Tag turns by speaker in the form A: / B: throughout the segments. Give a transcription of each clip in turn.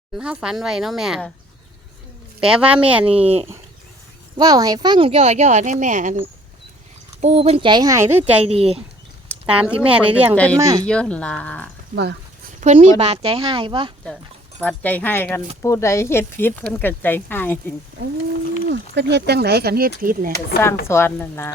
A: เฮาฝันไว้เนาะแม่
B: จ้ะ
A: แต่ว่าแม่นี่เว้าให้ฟังย่อๆได้แม่อันปูเพิ่นใจหายหรือใจดี ตามที่แม่ได้เลี้ยงเพิ่นมา
B: ใจดีเยอะล่ะ
A: บ่เพิ่นมีบาดใจหายบ่
B: จะวัดใจให้กันผู้ใดเฮ็ดผิดเพิ่นก็ใจให้
A: โอ้เพิ่นเฮ็ดจังไดกันเฮ็ดผิดแหละ
B: จะสร้างสวนนั่นล่ะ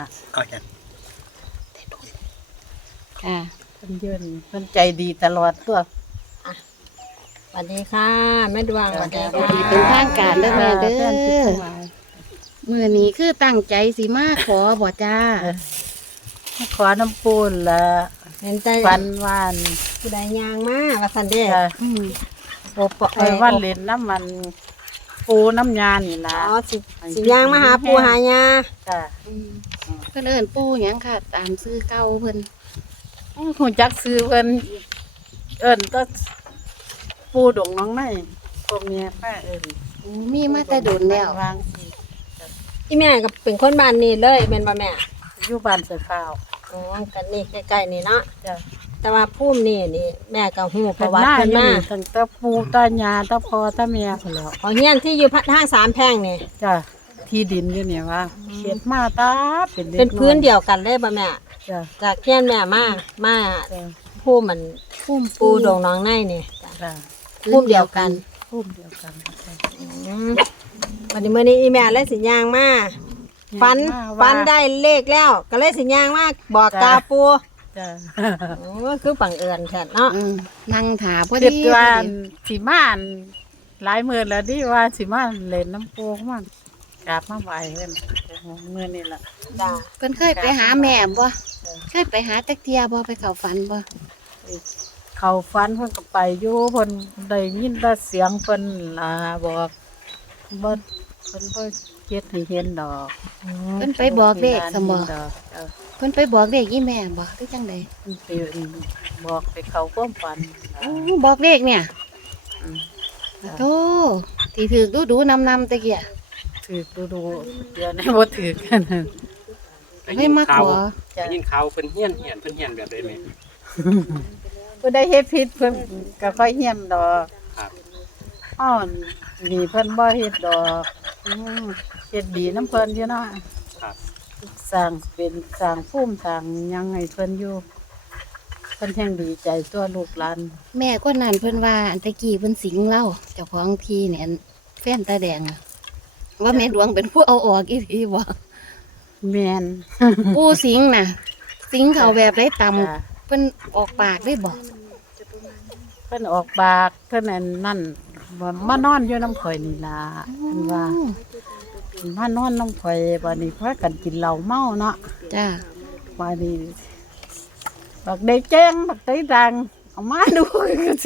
A: ค่ะ
B: เพิ่นยืนเพิ่นใจดีตลอดตัว
C: สวัสดีค่ะแม่ดวงสวัสดี
A: สวั
C: ค่ะ
A: สดีเป็นทางการเด้อแม่เด้
B: เพื่อนที่
A: อ
B: ทั้งหลาย
A: มื้อนี้คือตั้งใจสิมาขอบ่จ้า
B: ขอน้ำปูนละ
C: เห็นใจ
B: ฟันวาน
C: ผู้ใดยางมาว่าสันเด้
B: จ้ะ
A: อืม
C: โอ้ปะ
B: ไอ้วันเล่นน้ำมันปูน้ำยานี่ล่ะ
C: อ๋อสิยางมาหาปูหายา
B: จ้ะ
A: เพิ่นเอิ้นปูหยังค่ะ ตามชื่อเก่าเพิ่น
B: หูจักซื้อเพิ่นเอิ้นก็ปูดงน้องในพวกเนี้ยป้าเอิ้น
A: โอ้มีมาแต่โดนแล้ว
B: วางสิ
C: อีแม่ก็เป็นคนบ้านนี้เลยเป็นบ่แม่
B: อยู่บ้านเสือขาว
C: อ๋อกันนี่ใกล้ๆนี่เนาะ
B: จ้ะ
C: แต่ว่าภูมินี่แม่ก็ฮู้ป
B: เพิ่น
C: ระวัติ
B: หน้า
C: เพิ่น
B: อยู่
C: มา
B: นี่ตั้งแต่ปูตายาตาพ่อตาแม่พุ่นแหล้ว
C: ขอเฮียนที่อยู่ทางสามแพร่งนี่
B: จ้ะที่ดินอยู่เนี่ยว่าเขียดมาตาเป็นด็ก
C: เป็นพื้น
B: อย
C: เดียวกันเลยบ่แม่
B: จ้ะ
C: จากเฮียนแม่มา
B: จ้ะ
C: ภูมิมันภูมิปูดงน้องในนี่
B: จ้ะ
C: ภูมิเดียวกัน
B: พุ่มเดียวกันจ้ะ
C: อืมวันนี้มื้อนี้อีแม่เลยสิยางมาฝัน
B: ย่างมาว่า
C: ฝันได้เลขแล้ว ก็เลยสิยางมาบอกกาปู
B: จ้ะ
C: โอ้คือบังเอิญแท้เนาะ
A: อืมนั่งถาพอ
B: เด็
A: ดี
B: ดว่าสิมาอันหลายมื้อแล้วที่ว่าสิมาเล่นน้ำปูของมันกราบมาไหว้เพิ่นมื้อนี้ล่ะ
C: จ้า
A: เพิ่นเคยไปหาแม่บ่เคยไปหาจักเทียบ่ไปเข้าฝันบ่
B: เขาฟันเพิ่นก็ไปอยู่เพิ่นได้ยินแต่เสียงเพิ่นล่ะบอกบ่เพิ่นบ่เฮ็ดให้เห็นดอก
A: เพิ่นไปบอกเลขซะบ่
B: ดอกเออ
A: เพิ่นไปบอกเลขอีแม่บ่หรือจังได๋
B: เพิ่นไปบอกไปเขาความฝัน
A: โอ้บอกเลขเนี่ย
B: อืม
A: โธ่ที่ถูกดูๆนำๆตะเกีย
B: ถือดูเดี๋ยวนี้บ่ถือกัน
A: ให้มาขอ
B: จ้ะ
D: ได้ยินข่าวเพิ่นเฮี้ยนแบบใดแม่
B: ผู้ใดเฮ็ดผิดเพิ่นก็ค่อยเฮียนดอก
D: ครับ
B: อ้อนนี่เพิ่นบ่เฮ็ดดอกเฮ็ดดีน้ำเพิ่นอยู่เนาะ
D: ครับ
B: สร้างเป็นสร้างภูมิสร้างหยังให้เพิ่นอยู่เพิ่นแห่งดีใจตัวลูกหลาน
A: แม่คนนั้นเพิ่นว่าอันตะกี้เพิ่นสิงเล่าเจ้าของที่เนี่ยอันแฟนตาแดงอะว่าแม่หลวงเป็นผู้เอาออกอีหลีบ่
B: แม่น
A: ผู้สิงน่ะ สิงเขาแบบได้ต่ำ
B: จ้ะ
A: เพิ่นออกปากได้บ่
B: เพิ่นออกปากเพิ่นอันนั่นว่ามานอนอยู่น้ำข่อยนี่ล่ะเพิ่นว่า มานอนน้ำข่อยบัดนี้พากันกินเหล้าเมาเนาะ
A: จ้า
B: บัดนี้บักได้แจ้งบักได้ดังเอามาดูสิ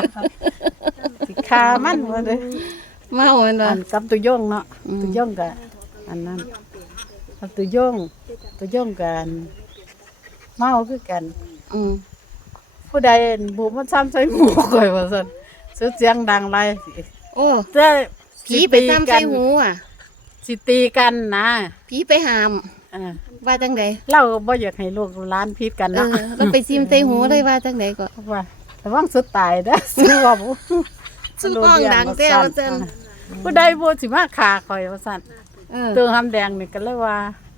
B: ขามันว่าเด้อ
A: เมาแม่นบ่
B: อันกับตุย่งเนาะ
A: อืม
B: ตุย่งกะอันนั้นกับตุย่งกันเมาคือกัน
A: อืม
B: ผู้ใดบุมันซ้ำใส่หมูข่อยว่าซั่นสุดเสียงดังไร
A: โอ้
B: แต่
A: ผีไปตามใส่หูอ่ะ
B: สิตีกันนะ
A: ผีไปหาม
B: อ่า
A: ว่าจังได๋
B: เราบ่อยากให้ลูกหลานพิดกัน
A: เอ
B: เนาะ
A: อแล้วไปซิมใส่หูเลยว่าจังไดก็
B: ว่าระวังสุดตายเด้อ ซื้อว่าบ่
A: ซื้อห้องดังแต้วซั่น
B: ผู้ใดบ่สิมาฆ่าข่อยว่าซั่น
A: เออ
B: ตัวหำแดงนี่ก็เลยว่า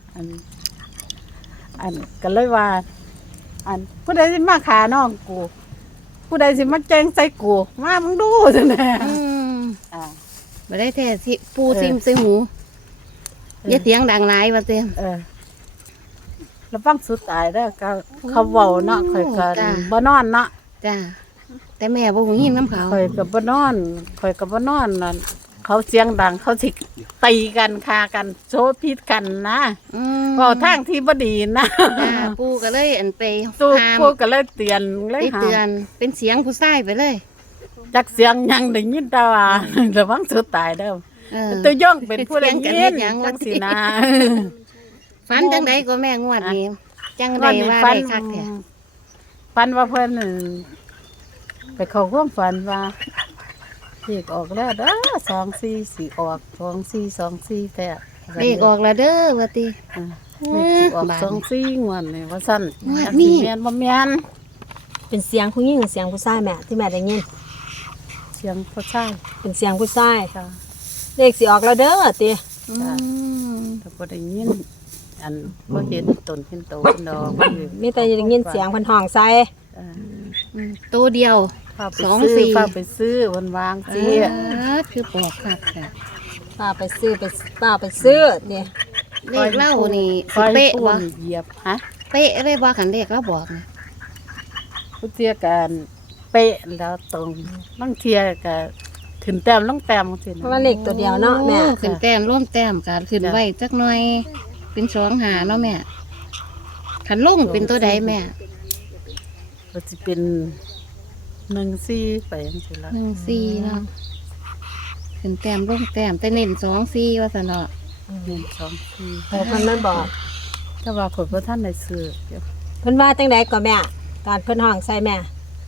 B: อันก็เลยว่า อันผู้ใดสิมาฆ่าน้องกู ผู้ใดสิมาแจ้งใส่กูมามึงดูซั่นแหละ
A: อืม
B: อ่า
A: บ่ได้แท้สิปู
B: เออ
A: ซิมใส่หูอย่าเสียงดังหลายว่าเต็ม
B: เออระวังสุดตายเด้อก็เขาเว้าเนาะข่อยก็
A: จ้ะ
B: บ่นอนเนาะ
A: จ้าแต่แม่บ่หูยินน้ำเขา
B: ข่อยกับบ่นอนนั่นเขาเสียงดังเขาสิตีกันฆ่ากันโซพิษกันนะ
A: อืม
B: เว้าทางที่บ่ดีนะ
A: จ้าปูก็เลยอันไป
B: สู้
A: ห้าม
B: พวกก็เลยเตือนเลย
A: ไป
B: หา
A: เตือนเป็นเสียงผู้ชายไปเลย
B: จักเสียงหยังได้ยินแต่ว่า ระวังสุดตายเด้อ
A: เออ
B: ตัวย่องเป็นผู้ได้
A: เสียงกัน
B: ยิ
A: เฮ็
B: น
A: ดหยังวะ
B: จังสินะ
A: ฝันจังไดก็แม่งวดนี้จังได
B: วันนี้
A: ว่า
B: ฝัน
A: ได้คักแท้
B: ฝันว่าเพิ่นไปเข้าความฝันว่าเลขออกแล้วเด้อ24สิออก2424แต่
A: เลขออกแล้วเด้อว่าติ
B: เลขสิออก
A: บาท
B: 24งวดนี่ว่าซั่น
A: งวดนี้
B: จักสิแม่นบ่แม่น
C: เป็นเสียงผู้หญิงเสียงผู้ชายแม่ที่แม่ได้ยิน
B: เสียงผู้ชาย
C: เป็นเสียงผู้ชาย
B: จ้ะ
C: เลขสิออกแล้วเด้อติ
A: อืม
B: แต่บ่ได้ยินอันบ่เห็นตนเห็นโตเพิ่นดอก
C: มีแต่ได้ยินเสียงเพิ่นห้องใส่
B: จ้ะ
A: ตัวเดียว
B: ฝากไป
A: สอง
B: ซื้อ
A: สี่
B: ฝากไปซื้อวันวางสิ
A: คือบอกค่ะค่ะ
C: ป้าไปซื้อนี่
A: เลขเล่านี่
B: ค
A: สิ
B: อย
A: เป๊ะ
B: ปู
A: บ่
B: นเหยียบฮะ
A: เป๊ะเลยบ่คันเลขเราบอกนะ
B: ผู้เทียกันเป๊ะแล้วตรงบางเทียก็ขึ้นแต้มลงแต้มจังซี่
C: เพ
B: นะ
C: ราะว่าเลขตัวเดียวเนาะแม่
A: โอ้ขึ้นแต้มร่วมแต้มกันขึ้น
B: จ้ะ
A: ไว้จักหน่อยเป็นสองหาเนาะแม่ขันลงเป็นตัวใดแม่
B: ก็สิเป็น1-4ไปจังซี่ล่ะ
A: 1-4เนาะขึ้นแต้มร่วมแต้มแต่เน้น2-4ว่าซั่นเนาะ
B: 1-2-4
C: เพิ่นมาบอก
B: แต่ว่าคนบ่ทันได้ซื้อเดี๋ยว
C: เพิ่นว่าจังไดก็แม่การเพิ่นห้องใส่แม่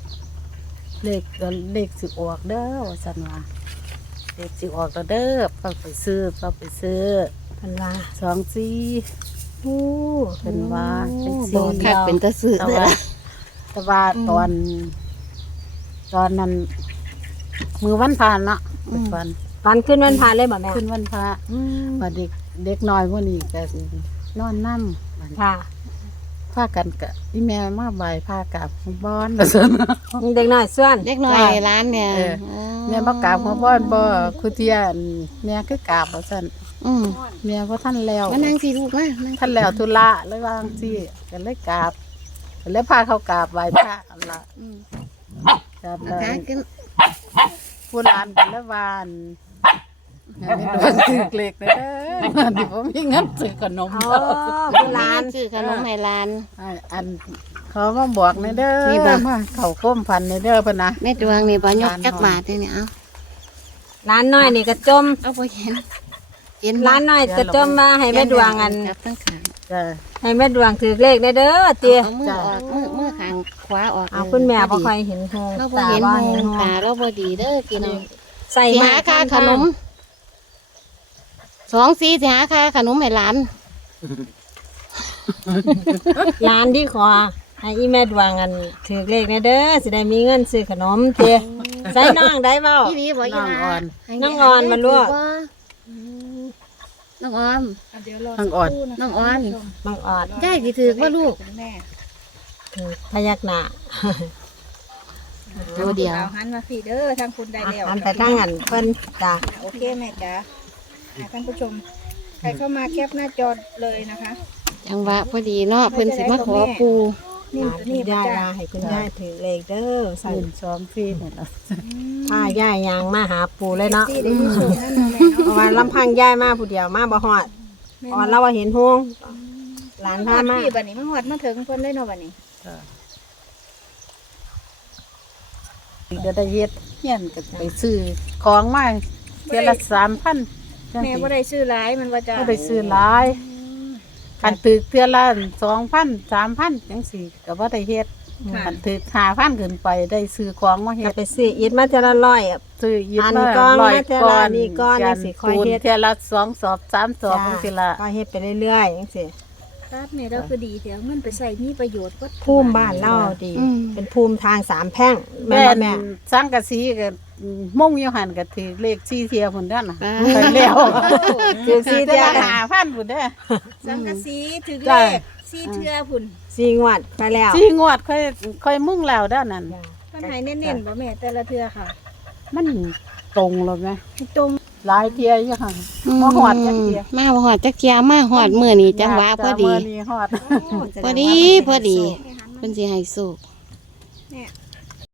B: เลขสิออกเด้อว่าซั่นว่าเลขสิออกแล้วเด้อฝากไปซื้อ
C: เพิ่นว่า
B: 2-4
C: โอ้
B: เพิ่นว่าจัง
A: บ
B: ซี่
A: อกคักเป็นตะซื้อ
B: แต่
A: เด้อ
B: ว่า
A: ล่ะ
B: แต่ว่าตอนนั้นมือวันพานเนาะเป็นวัน
C: ฟันขึ้นวันพาเลยบ่แม่
B: ขึ้นวันพระ
C: อืม
B: ว่าเด็กน้อยพวกนี้ก็สินอนน้ำ
C: ค่ะ
B: พากันกะอีแม่มาบ่ายพากราบหัวบ้อนว่าซั่น
C: เด็กน้อยส่วน
A: เด็กน้อยในร้านเนี่ย
B: เออ แม่มากราบหัวบ้อนบ่ครูเทียนแม่คือกราบว่าซั่น
A: อืม
B: แม่บ่ทันแล้ว
A: มานั่งสิลูกมานั่ง
B: ท่านแล้วธุระเลยวาจั่งสิก็เลยกราบก็เลยพาเขากราบไหว้พระอันละ
A: อืม
B: กราบ
A: อา
B: แล้ว
A: การขึ้น
B: ผู้หลานกันแล้ววานแม่ไม่โดนถือเกล็กเลยเด้อดิบ่มีเงินซื้อขนม
C: อ๋อ
B: แล้ว
C: ผู้หลาน
A: ซื้อขนมให้ร้าน
B: อันเขามาบอกในเด้
A: มี
B: อ
A: บ่
B: มาเขาก้มพันในเด้อเพิ่นนะ
A: แม่ดวงนี่บ่ยกจักบาทเนี่ยเอา
C: ร้านน้อยนี่ก็จม
A: เอาบ่เห็นเห็น
C: ร้านน้อยก็จมมาให้แม่ดวงอัน
A: จับทั้งขาง
B: จ้ะ
C: ให้แม่ดวงถือเลขได้เด้อเตีย
A: เอามือออกมือข้างขวาออก
C: เอาคุณแม่บ่ค่อยเห็นหง
A: เราบ่เห็น
C: ตา
A: หู
C: หง
A: ตาเราบ่ดีเด้อพี่น้อง
C: ใส่
A: สิหาค่าขนม2-4สิหาค่าขนมให้หลาน
C: ร้านที่ขอให้อีแม่ดวงอันถือเลขได้เด้อสิได้มีเงินซื้อขนมเตียใส่น้องได้เว้า
A: พี่ดีบ่อี
B: น้อง
A: หลา
B: อ่อน
A: ให้
C: น้องอ่อนมาลวก
A: น้องอ่อน
B: น้องอ่อน
A: น้องอ่อน
C: น้องออด
A: ได้สิถือว่าลูก
C: ถือพยักหน้า
A: ตัวเดียว
E: อาหันมาพี่เด้อทางคุณได้แล้ว
C: อันไปทางอันเพิ่นจ้ะ
E: โอเคแม่จ๋าท่านผู้ชม ใครเข้ามาแคปหน้าจอเลยนะคะ
A: จังหวะพอดีเนาะเพิ่นสิมาขอปู
E: นี่
C: คุ
E: นี่
C: ณ
E: ประ
C: ยาย
E: จ้า
C: ว่าให้คุณยายถือเลขเด้อใส่
B: 1-2-4นี่ล่ะ
C: ผ้ายายยางมาหาปู่เลยเนาะ
E: ที่ได้ที่สุดนั่นแม่
C: เพราะว่าลำพังยายมาผู้เดียวมาบ่ฮอดอ่อนเราว่าเห็นหงหลานพามา
E: พี่บัดนี้มาหอดมาถึงเพิ่นได้เนาะบัดนี้
B: ก็ได้เฮ็ดเฮียนก็ไปซื้อของมาเทื่อละ 3,000จัง
E: แม่
B: ซี่
E: บ่ได้ซื้อหลายมันว่าจ้า
B: บ่ได้ซื้อหลายคันตึกเทื่อละ2,000 3,000จังซี่ก็บ่ได้เฮ็ดคันตึก5,000ขึ้นไปได้ซื้อของมาเฮ็
C: ก็
B: ด
C: ไปซื้ออิฐมาเทอละร้อยอะ
B: ซื้อยึด
C: อัน
B: มา
C: ก้อน
B: ร้อย
C: มาเทื่อ
B: ก้
C: ละ
B: อน
C: นี่ก้อนจังสิค่อยเฮ็ด
B: เทื่อละ2 สอบ 3 สอบจังซี่ล่ะ
C: ก็เฮ็ดไปเรื่อยๆจังซี่
E: ครับแม่เราคือดีเดี๋ยวเงินไปใส่มีประโยชน์ก็
C: ภูมิบ้านเราดี เป็นภูมิทางสามแพร่งแม่
B: แม่
C: นบ่แม่
B: สังกะสีก็มุ่งอยู่หั่นก็ถือเลข4เที่ยพุ่นเด้อน่ะ
A: อ่า
B: ไปแล้ว
C: ถือสี่เที่ย
B: ละ5,000พุ่นเด้อ
E: สังกะสีถึง
B: จ้ะ
E: เลขสีเทือพุ่น
C: 4งวดไปแล้ว
B: สี่งวดค่อยมุ่งแล้วเด้อนั่น
E: เพิ่นให้เน้นๆบ่แม่แต่ละเทือค่ะ
B: มันตรงแล้วแม่
E: ให้ตรง
B: หลายเที่ยอยู่หั่น มาฮอดจักเที่ย
A: มาบ่ฮอดจักเที่ยมาฮอดมื้อนี้จังหวะพอดี
B: มื้อนี้ฮอด
A: พอดีพอดีเพิ่นสิให้สุก
E: เนี่ย